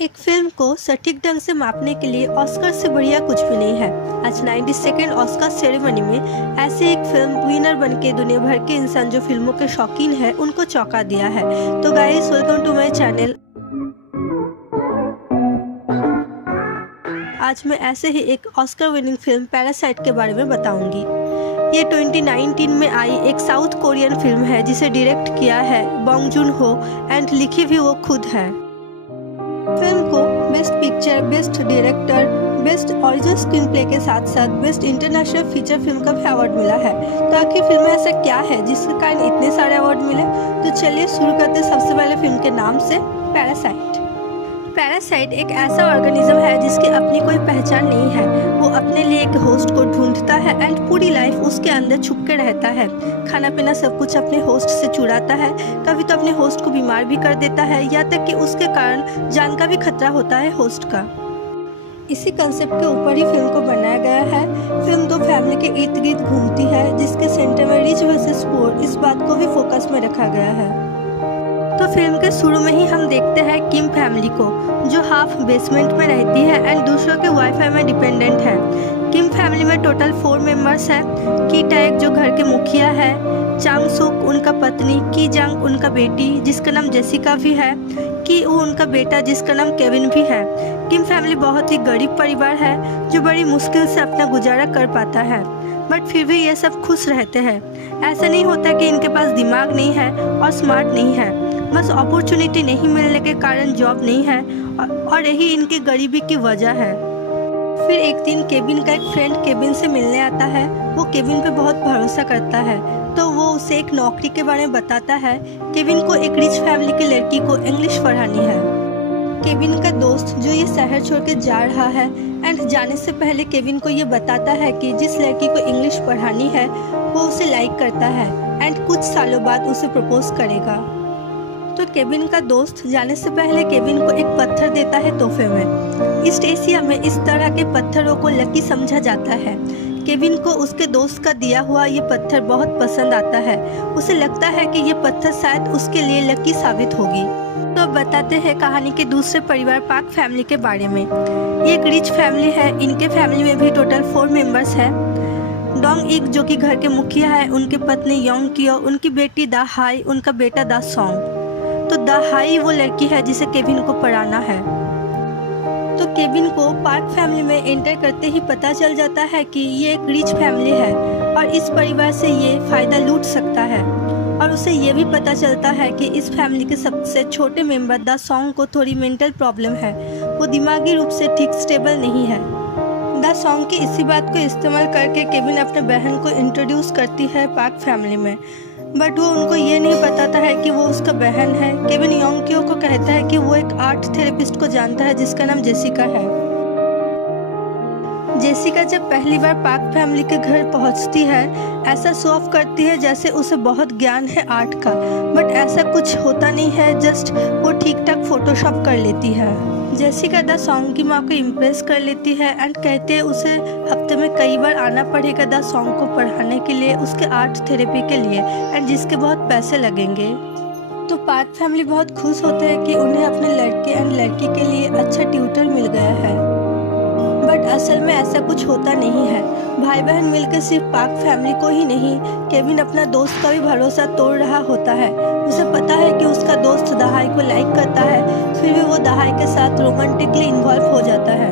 एक फिल्म को सटीक ढंग से मापने के लिए ऑस्कर से बढ़िया कुछ भी नहीं है। आज 92nd ऑस्कर सेरेमनी में ऐसे एक फिल्म विनर बनके दुनिया भर के इंसान जो फिल्मों के शौकीन है उनको चौंका दिया है। तो guys, welcome to my channel. आज मैं ऐसे ही एक ऑस्कर विनिंग फिल्म पैरासाइट के बारे में बताऊंगी। ये 2019 में आई एक साउथ कोरियन फिल्म है जिसे डायरेक्ट किया है बॉन्ग जून हो एंड लिखी भी वो खुद है। फिल्म को best picture, best director, best original screen play के साथ साथ बेस्ट इंटरनेशनल फीचर फिल्म का भी अवार्ड मिला है। तो आखिर फिल्म में ऐसा क्या है जिसके कारण इतने सारे अवार्ड मिले? तो चलिए शुरू करते हैं सबसे पहले फिल्म के नाम से, पैरासाइट। पैरासाइट एक ऐसा ऑर्गेनिज्म है जिसकी अपनी कोई पहचान नहीं है। वो अपने लिए एक होस्ट को ढूंढता है एंड पूरी लाइफ उसके अंदर छुप के रहता है। खाना पीना सब कुछ अपने होस्ट से चुराता है। कभी तो अपने होस्ट को बीमार भी कर देता है, यहाँ तक कि उसके कारण जान का भी खतरा होता है होस्ट का। इसी कंसेप्ट के ऊपर ही फिल्म को बनाया गया है। फिल्म दो फैमिली के इर्द गिर्द घूमती है जिसके सेंटर में रिच वर्सेस पुअर, इस बात को भी फोकस में रखा गया है। तो फिल्म के शुरू में ही हम देखते हैं किम फैमिली को, जो हाफ बेसमेंट में रहती है एंड दूसरों के वाईफाई में डिपेंडेंट है। किम फैमिली में टोटल 4 मेंबर्स हैं। की टैक जो घर के मुखिया है, चांग सुक उनका पत्नी, की जांग उनका बेटी जिसका नाम जेसिका भी है, की ऊ उनका बेटा जिसका नाम केविन भी है। किम फैमिली बहुत ही गरीब परिवार है जो बड़ी मुश्किल से अपना गुजारा कर पाता है, बट फिर भी ये सब खुश रहते हैं। ऐसा नहीं होता कि इनके पास दिमाग नहीं है और स्मार्ट नहीं है, बस अपॉर्चुनिटी नहीं मिलने के कारण जॉब नहीं है और यही इनकी गरीबी की वजह है। फिर एक दिन केविन का एक फ्रेंड केविन से मिलने आता है। वो केविन पे बहुत भरोसा करता है तो वो उसे एक नौकरी के बारे में बताता है। केविन को एक रिच फैमिली की लड़की को इंग्लिश पढ़ानी है। केविन का दोस्त जो ये शहर छोड़ के जा रहा है एंड जाने से पहले केविन को ये बताता है कि जिस लड़की को इंग्लिश पढ़ानी है वो उसे लाइक करता है एंड कुछ सालों बाद उसे प्रपोज करेगा। तो केविन का दोस्त जाने से पहले केविन को एक पत्थर देता है तोहफे में। ईस्ट एशिया में इस तरह के पत्थरों को लकी समझा जाता है। केविन को उसके दोस्त का दिया हुआ ये पत्थर बहुत पसंद आता है। उसे लगता है कि ये पत्थर शायद उसके लिए लकी साबित होगी। तो अब बताते हैं कहानी के दूसरे परिवार पाक फैमिली के बारे में। ये एक रिच फैमिली है। इनके फैमिली में भी टोटल 4 मेंबर्स हैं। डोंग इक जो कि घर के मुखिया है, उनकी पत्नी योंग कियो, उनकी बेटी दा हाई, उनका बेटा दा सॉन्ग। तो दा हाई वो लड़की है जिसे केविन को पढ़ाना है। तो केविन को पार्क फैमिली में एंटर करते ही पता चल जाता है कि ये एक रिच फैमिली है और इस परिवार से ये फायदा लूट सकता है। और उसे ये भी पता चलता है कि इस फैमिली के सबसे छोटे मेंबर दा सॉन्ग को थोड़ी मेंटल प्रॉब्लम है। वो दिमागी रूप से ठीक स्टेबल नहीं है। दा सॉन्ग की इसी बात को इस्तेमाल करके केविन अपने बहन को इंट्रोड्यूस करती है पार्क फैमिली में, बट वो उनको ये नहीं बताता है कि वो उसका बहन है। केविन योंगक्यो को कहता है कि वो एक आर्ट थेरेपिस्ट को जानता है जिसका नाम जेसिका है। जेसिका जब पहली बार पार्क फैमिली के घर पहुंचती है, ऐसा शो ऑफ करती है जैसे उसे बहुत ज्ञान है आर्ट का, बट ऐसा कुछ होता नहीं है। जस्ट वो ठीक ठाक फोटोशॉप कर लेती है। जेसिका दा सॉन्ग की माँ को इम्प्रेस कर लेती है एंड कहते हैं उसे हफ्ते में कई बार आना पड़ेगा दा सॉन्ग को पढ़ाने के लिए, उसके आर्ट थेरेपी के लिए, एंड जिसके बहुत पैसे लगेंगे। तो पार्क फैमिली बहुत खुश होते हैं कि उन्हें अपने लड़के एंड लड़की के लिए अच्छा ट्यूटर मिल गया है, बट असल में ऐसा कुछ होता नहीं है। भाई बहन मिलकर सिर्फ पार्क फैमिली को ही नहीं, केविन अपना दोस्त का भी भरोसा तोड़ रहा होता है। उसे पता है कि उसका दोस्त दहाई को लाइक करता है, फिर भी वो दहाई के साथ रोमांटिकली इन्वॉल्व हो जाता है।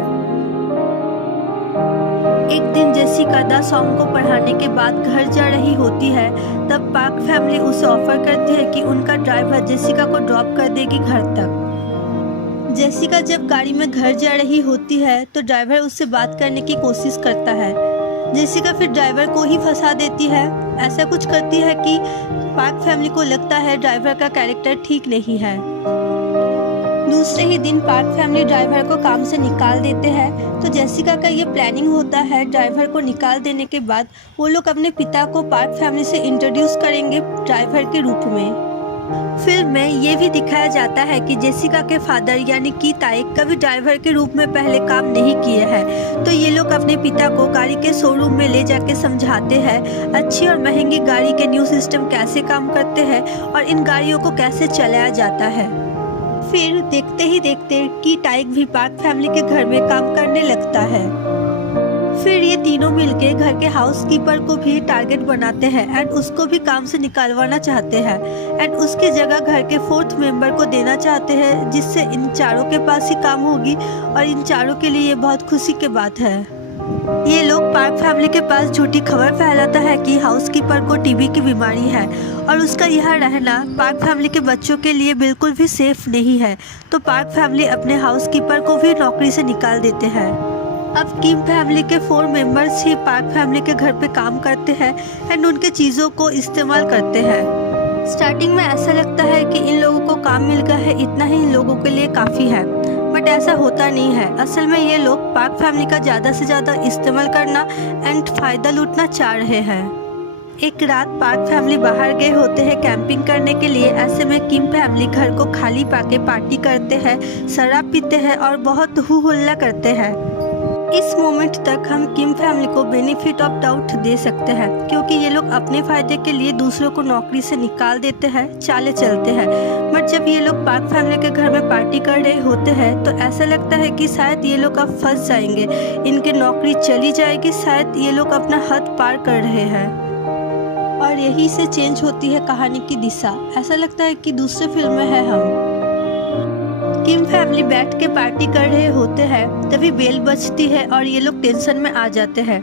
एक दिन जेसिका दा सॉन्ग को पढ़ाने के बाद घर जा रही होती है, तब पार्क फैमिली उसे ऑफर करती है कि उनका ड्राइवर जेसिका को ड्रॉप कर देगी घर तक। जेसिका जब गाड़ी में घर जा रही होती है तो ड्राइवर उससे बात करने की कोशिश करता है। जेसिका फिर ड्राइवर को ही फंसा देती है। ऐसा कुछ करती है कि पार्क फैमिली को लगता है ड्राइवर का कैरेक्टर ठीक नहीं है। दूसरे ही दिन पार्क फैमिली ड्राइवर को काम से निकाल देते हैं। तो जेसिका का ये प्लानिंग होता है, ड्राइवर को निकाल देने के बाद वो लोग अपने पिता को पार्क फैमिली से इंट्रोड्यूस करेंगे ड्राइवर के रूप में। फिल्म में ये भी दिखाया जाता है कि जेसिका के फादर यानी की ताई कभी ड्राइवर के रूप में पहले काम नहीं किए हैं। तो ये लोग अपने पिता को गाड़ी के शोरूम में ले जाके समझाते हैं अच्छी और महंगी गाड़ी के न्यू सिस्टम कैसे काम करते हैं और इन गाड़ियों को कैसे चलाया जाता है। फिर देखते ही देखते की टाइक भी पार्क फैमिली के घर में काम करने लगता है। फिर ये तीनों मिलके घर के हाउसकीपर को भी टारगेट बनाते हैं एंड उसको भी काम से निकालवाना चाहते हैं एंड उसकी जगह घर के 4th मेंबर को देना चाहते हैं, जिससे इन चारों के पास ही काम होगी और इन चारों के लिए ये बहुत खुशी की बात है। ये लोग पार्क फैमिली के पास झूठी खबर फैलाता है कि हाउसकीपर को टीबी की बीमारी है और उसका यहाँ रहना पार्क फैमिली के बच्चों के लिए बिल्कुल भी सेफ नहीं है, तो पार्क फैमिली अपने हाउसकीपर को भी नौकरी से निकाल देते हैं। अब किम फैमिली के 4 मेंबर्स ही पार्क फैमिली के घर पे काम करते हैं एंड उनके चीज़ों को इस्तेमाल करते हैं। स्टार्टिंग में ऐसा लगता है कि इन लोगों को काम मिल गया है, इतना ही इन लोगों के लिए काफ़ी है, बट ऐसा होता नहीं है। असल में ये लोग पार्क फैमिली का ज़्यादा से ज़्यादा इस्तेमाल करना एंड फ़ायदा लूटना चाह रहे हैं। एक रात पार्क फैमिली बाहर गए होते हैं कैंपिंग करने के लिए। ऐसे में किम फैमिली घर को खाली पाके पार्टी करते हैं, शराब पीते हैं और बहुत हू हल्ला करते हैं। इस मोमेंट तक हम किम फैमिली को बेनिफिट ऑफ डाउट दे सकते हैं, क्योंकि ये लोग अपने फ़ायदे के लिए दूसरों को नौकरी से निकाल देते हैं, चाले चलते हैं। बट जब ये लोग पार्क फैमिली के घर में पार्टी कर रहे होते हैं तो ऐसा लगता है कि शायद ये लोग अब फंस जाएंगे, इनकी नौकरी चली जाएगी, शायद ये लोग अपना हद पार कर रहे हैं। और यही से चेंज होती है कहानी की दिशा। ऐसा लगता है कि दूसरे फिल्म में है हम। किम फैमिली बैठ के पार्टी कर रहे होते हैं, तभी बेल बजती है और ये लोग टेंशन में आ जाते हैं।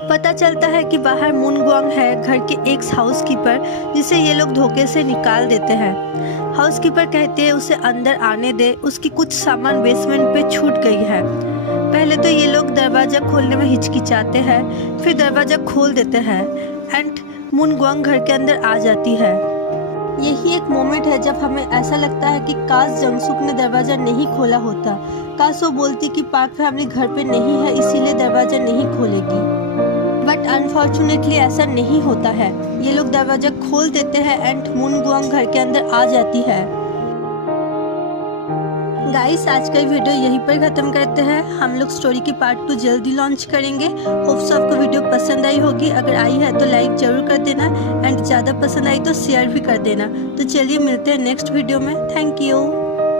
पता चलता है कि बाहर मून गुआंग है, घर के एक्स हाउसकीपर, जिसे ये लोग धोखे से निकाल देते हैं। हाउसकीपर कहते हैं उसे अंदर आने दे, उसकी कुछ सामान बेसमेंट पे छूट गई है। पहले तो ये लोग दरवाज़ा खोलने में हिचकिचाते हैं, फिर दरवाज़ा खोल देते हैं एंड मून गुआंग घर के अंदर आ जाती है। यही एक मोमेंट है जब हमें ऐसा लगता है कि काश जंगसुक ने दरवाज़ा नहीं खोला होता, काश वो बोलती कि पार्क फैमिली घर पे नहीं है इसीलिए दरवाज़ा नहीं खोलेगी। बट अनफॉर्चुनेटली ऐसा नहीं होता है, ये लोग दरवाज़ा खोल देते हैं एंड मून गुआंग घर के अंदर आ जाती है। गाइस, आज का वीडियो यहीं पर ख़त्म करते हैं। हम लोग स्टोरी की पार्ट 2 जल्दी लॉन्च करेंगे। होप्स आपको वीडियो पसंद आई होगी। अगर आई है तो लाइक ज़रूर कर देना एंड ज़्यादा पसंद आई तो शेयर भी कर देना। तो चलिए मिलते हैं नेक्स्ट वीडियो में। Thank you.